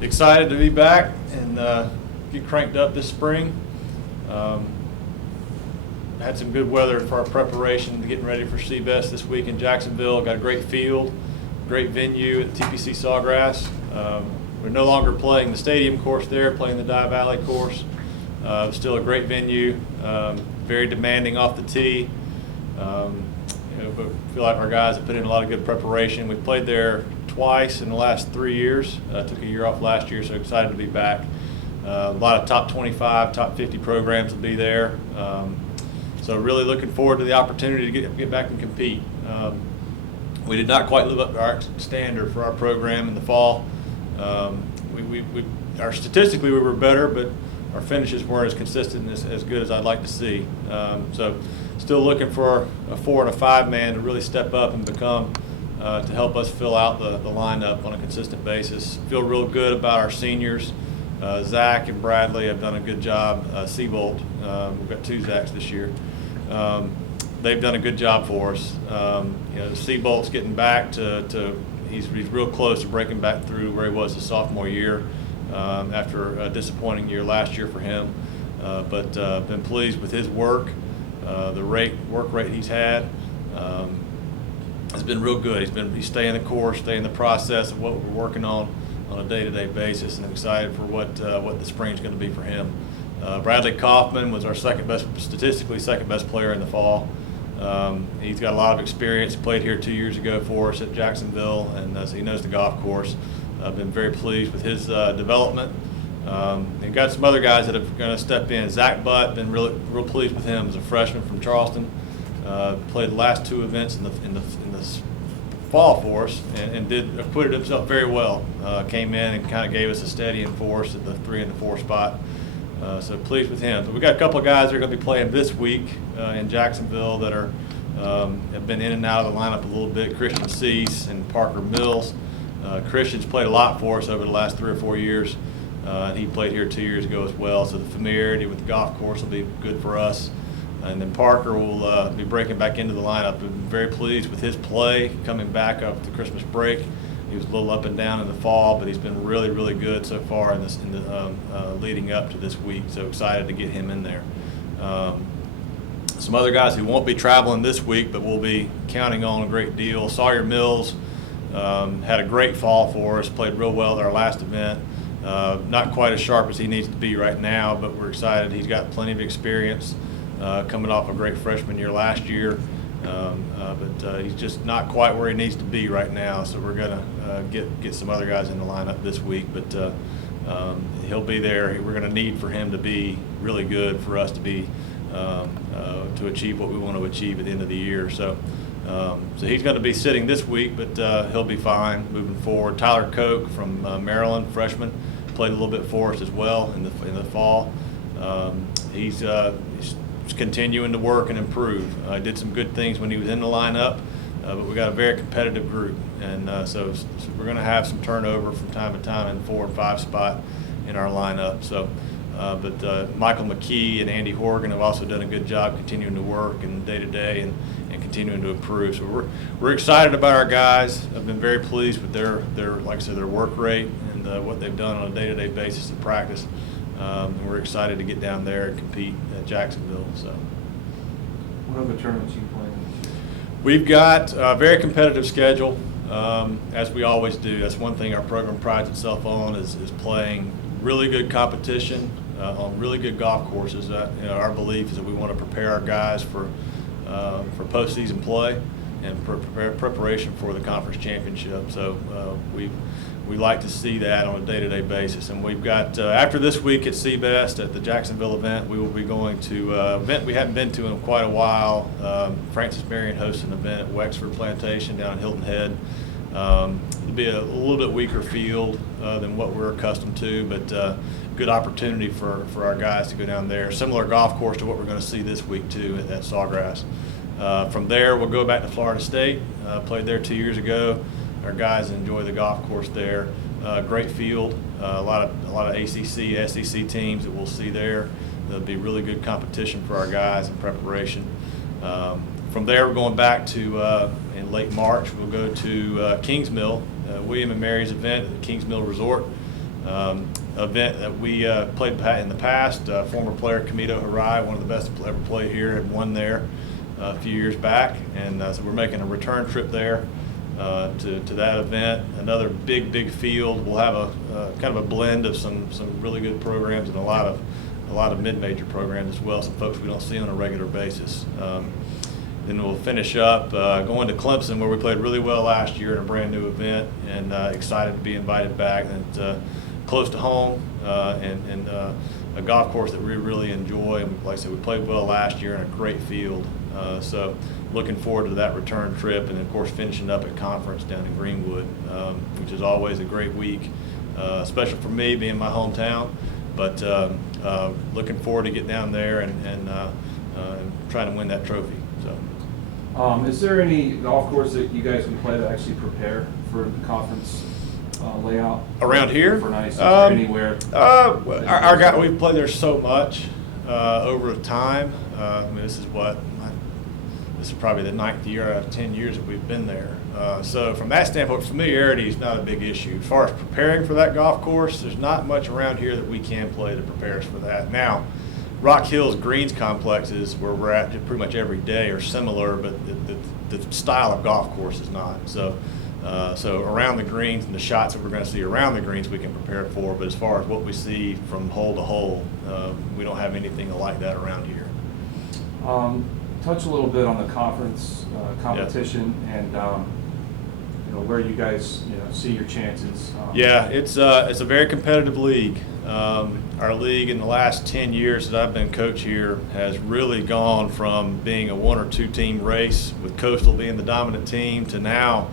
Excited to be back and get cranked up this spring. Had some good weather for our preparation, getting ready for Seabolt this week in Jacksonville. Got a great field, great venue at the TPC Sawgrass. We're no longer playing the stadium course there, playing the Dye Valley course. Still a great venue, very demanding off the tee. But I feel like our guys have put in a lot of good preparation. We played there twice in the last 3 years. Took a year off last year, so excited to be back. A lot of top 25, top 50 programs will be there. So really looking forward to the opportunity to get back and compete. We did not quite live up to our standard for our program in the fall. Statistically we were better, but our finishes weren't as consistent and as good as I'd like to see. So still looking for a 4 and a 5 man to really step up and become to help us fill out the lineup on a consistent basis. Feel real good about our seniors. Zach and Bradley have done a good job. Seabolt, we've got 2 Zachs this year. They've done a good job for us. Seabolt's getting back to he's real close to breaking back through where he was his sophomore year after a disappointing year last year for him. But been pleased with his work. The work rate he's had has been real good. He's staying the course, staying the process of what we're working on a day-to-day basis, and excited for what the spring's going to be for him. Bradley Kaufman was our statistically second best player in the fall. He's got a lot of experience. He played here 2 years ago for us at Jacksonville, and so he knows the golf course. I've been very pleased with his development. And got some other guys that are going to step in. Zach Butt, been real pleased with him as a freshman from Charleston. Played the last 2 events in the fall for us and acquitted himself very well. Came in and kind of gave us a steadying force at the 3 and the 4 spot. So pleased with him. So we got a couple of guys that are going to be playing this week in Jacksonville that have been in and out of the lineup a little bit. Christian Cease and Parker Mills. Christian's played a lot for us over the last 3 or 4 years. He played here 2 years ago as well, so the familiarity with the golf course will be good for us. And then Parker will be breaking back into the lineup. I've been very pleased with his play coming back up the Christmas break. He was a little up and down in the fall, but he's been really, really good so far in the leading up to this week. So excited to get him in there. Some other guys who won't be traveling this week, but we'll be counting on a great deal. Sawyer Mills had a great fall for us. Played real well at our last event. Not quite as sharp as he needs to be right now, but we're excited. He's got plenty of experience coming off a great freshman year last year. But he's just not quite where he needs to be right now, so we're going to get some other guys in the lineup this week, but he'll be there. We're going to need for him to be really good for us to be to achieve what we want to achieve at the end of the year. So he's going to be sitting this week, but he'll be fine moving forward. Tyler Koch from Maryland, freshman, played a little bit for us as well in the fall. He's continuing to work and improve. Did some good things when he was in the lineup, but we got a very competitive group, and so we're going to have some turnover from time to time in the 4 and 5 spot in our lineup. So, but Michael McKee and Andy Horgan have also done a good job continuing to work and day to day and continuing to improve. So we're excited about our guys. I've been very pleased with their like I said, their work rate and what they've done on a day-to-day basis in practice. And we're excited to get down there and compete at Jacksonville. So, what other tournaments are you playing this year? We've got a very competitive schedule, as we always do. That's one thing our program prides itself on is playing really good competition on really good golf courses. Our belief is that we want to prepare our guys for postseason play and preparation for the conference championship. So we like to see that on a day-to-day basis. And we've got, after this week at Seabolt, at the Jacksonville event, we will be going to an event we haven't been to in quite a while. Francis Marion hosts an event at Wexford Plantation down in Hilton Head. It'll be a little bit weaker field than what we're accustomed to, but good opportunity for our guys to go down there. Similar golf course to what we're going to see this week, too, at Sawgrass. From there, we'll go back to Florida State. Played there 2 years ago. Our guys enjoy the golf course there. Great field, a lot of ACC, SEC teams that we'll see there. There'll be really good competition for our guys in preparation. From there, we're going back to in late March. We'll go to Kings Mill William and Mary's event at the Kings Mill Resort. Event that we played in the past. Former player Kamito Harai, one of the best to ever play here, had won there a few years back, and so we're making a return trip there to that event. Another big field. We'll have a kind of a blend of some really good programs and a lot of mid-major programs as well. Some folks we don't see on a regular basis. Then we'll finish up going to Clemson, where we played really well last year in a brand new event, and excited to be invited back. And close to home, and a golf course that we really enjoy. And like I said, we played well last year in a great field. So looking forward to that return trip, and of course finishing up at conference down in Greenwood, which is always a great week, special for me being my hometown. But looking forward to get down there and trying to win that trophy. So. Is there any golf course that you guys can play to actually prepare for the conference layout? Around here? For nice, or anywhere? Our guy, we've played there so much over time. I mean, this is probably the 9th year out of 10 years that we've been there. So from that standpoint, familiarity is not a big issue. As far as preparing for that golf course, there's not much around here that we can play to prepare us for that. Now, Rock Hill's greens complexes, where we're at pretty much every day, are similar, but the style of golf course is not. So around the greens and the shots that we're going to see around the greens, we can prepare for. But as far as what we see from hole to hole, we don't have anything like that around here. Touch a little bit on the conference competition, and where you guys see your chances. Yeah, it's a very competitive league. Our league in the last 10 years that I've been coach here has really gone from being a 1 or 2 team race, with Coastal being the dominant team, to now.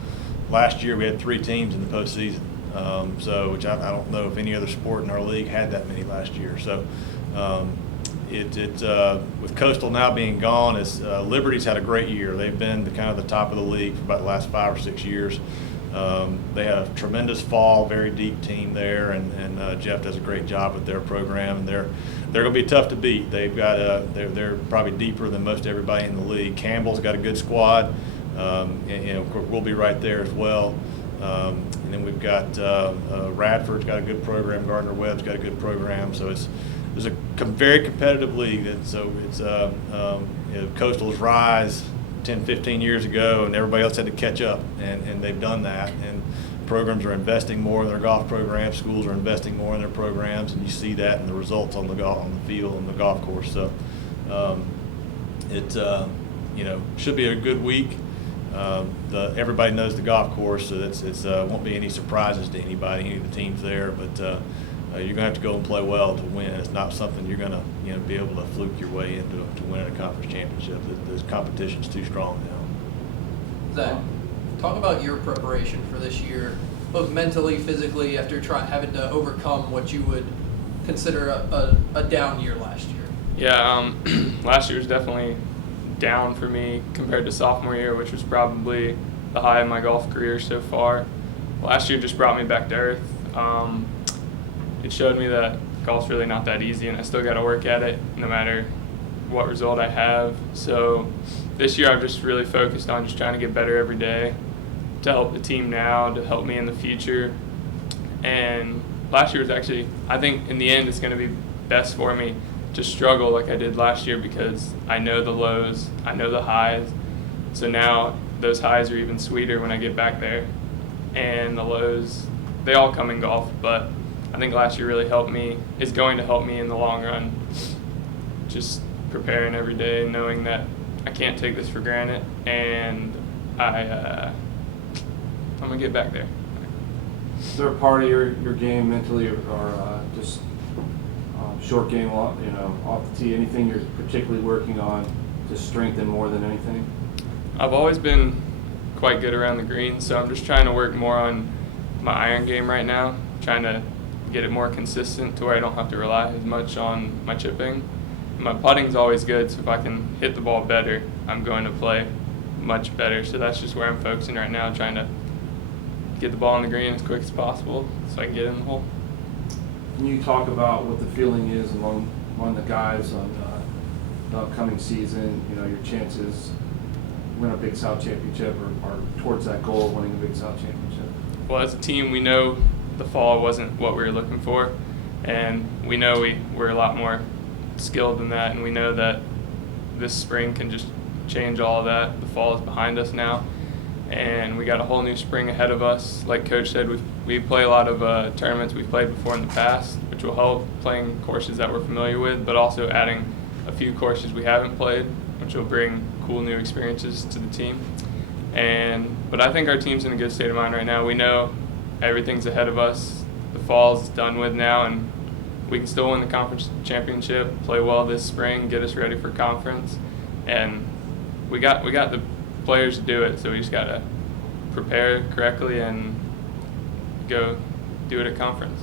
Last year we had 3 teams in the postseason, which I don't know if any other sport in our league had that many last year. So with Coastal now being gone, Liberty's had a great year. They've been kind of the top of the league for about the last 5 or 6 years. They had a tremendous fall, very deep team there, and Jeff does a great job with their program, and they're going to be tough to beat. They've got they're probably deeper than most everybody in the league. Campbell's got a good squad. And of course, we'll be right there as well. And then we've got Radford's got a good program. Gardner Webb's got a good program. So it's a very competitive league. Coastal's rise 10, 15 years ago, and everybody else had to catch up, and they've done that. And programs are investing more in their golf programs. Schools are investing more in their programs, and you see that in the results on the field and the golf course. So should be a good week. Everybody knows the golf course, so it won't be any surprises to anybody, any of the teams there. But you're going to have to go and play well to win. It's not something you're going to be able to fluke your way into to winning a conference championship. The competition's too strong now. Zach, talk about your preparation for this year, both mentally, physically, after having to overcome what you would consider a down year last year. Yeah, last year was definitely down for me compared to sophomore year, which was probably the high of my golf career so far. Last year just brought me back to earth. It showed me that golf's really not that easy, and I still got to work at it no matter what result I have. So this year I've just really focused on just trying to get better every day to help the team now, to help me in the future. And last year was actually, I think in the end it's going to be best for me to struggle like I did last year, because I know the lows, I know the highs. So now those highs are even sweeter when I get back there. And the lows, they all come in golf, but I think last year really is going to help me in the long run. Just preparing every day, knowing that I can't take this for granted, and I'm going to get back there. Is there a part of your game mentally, or just short game, off the tee, anything you're particularly working on to strengthen more than anything? I've always been quite good around the green, so I'm just trying to work more on my iron game right now, trying to get it more consistent to where I don't have to rely as much on my chipping. My putting's always good, so if I can hit the ball better, I'm going to play much better. So that's just where I'm focusing right now, trying to get the ball on the green as quick as possible so I can get in the hole. Can you talk about what the feeling is among the guys on the upcoming season? Your chances to win a Big South championship, or towards that goal of winning a Big South championship? Well, as a team, we know the fall wasn't what we were looking for, and we know we're a lot more skilled than that, and we know that this spring can just change all of that. The fall is behind us now, and we got a whole new spring ahead of us. Like Coach said, we play a lot of tournaments we've played before in the past, which will help, playing courses that we're familiar with, but also adding a few courses we haven't played, which will bring cool new experiences to the team. But I think our team's in a good state of mind right now. We know everything's ahead of us. The fall's done with now, and we can still win the conference championship, play well this spring, get us ready for conference, and we got the players to do it. So we just gotta prepare correctly and go do it at conference.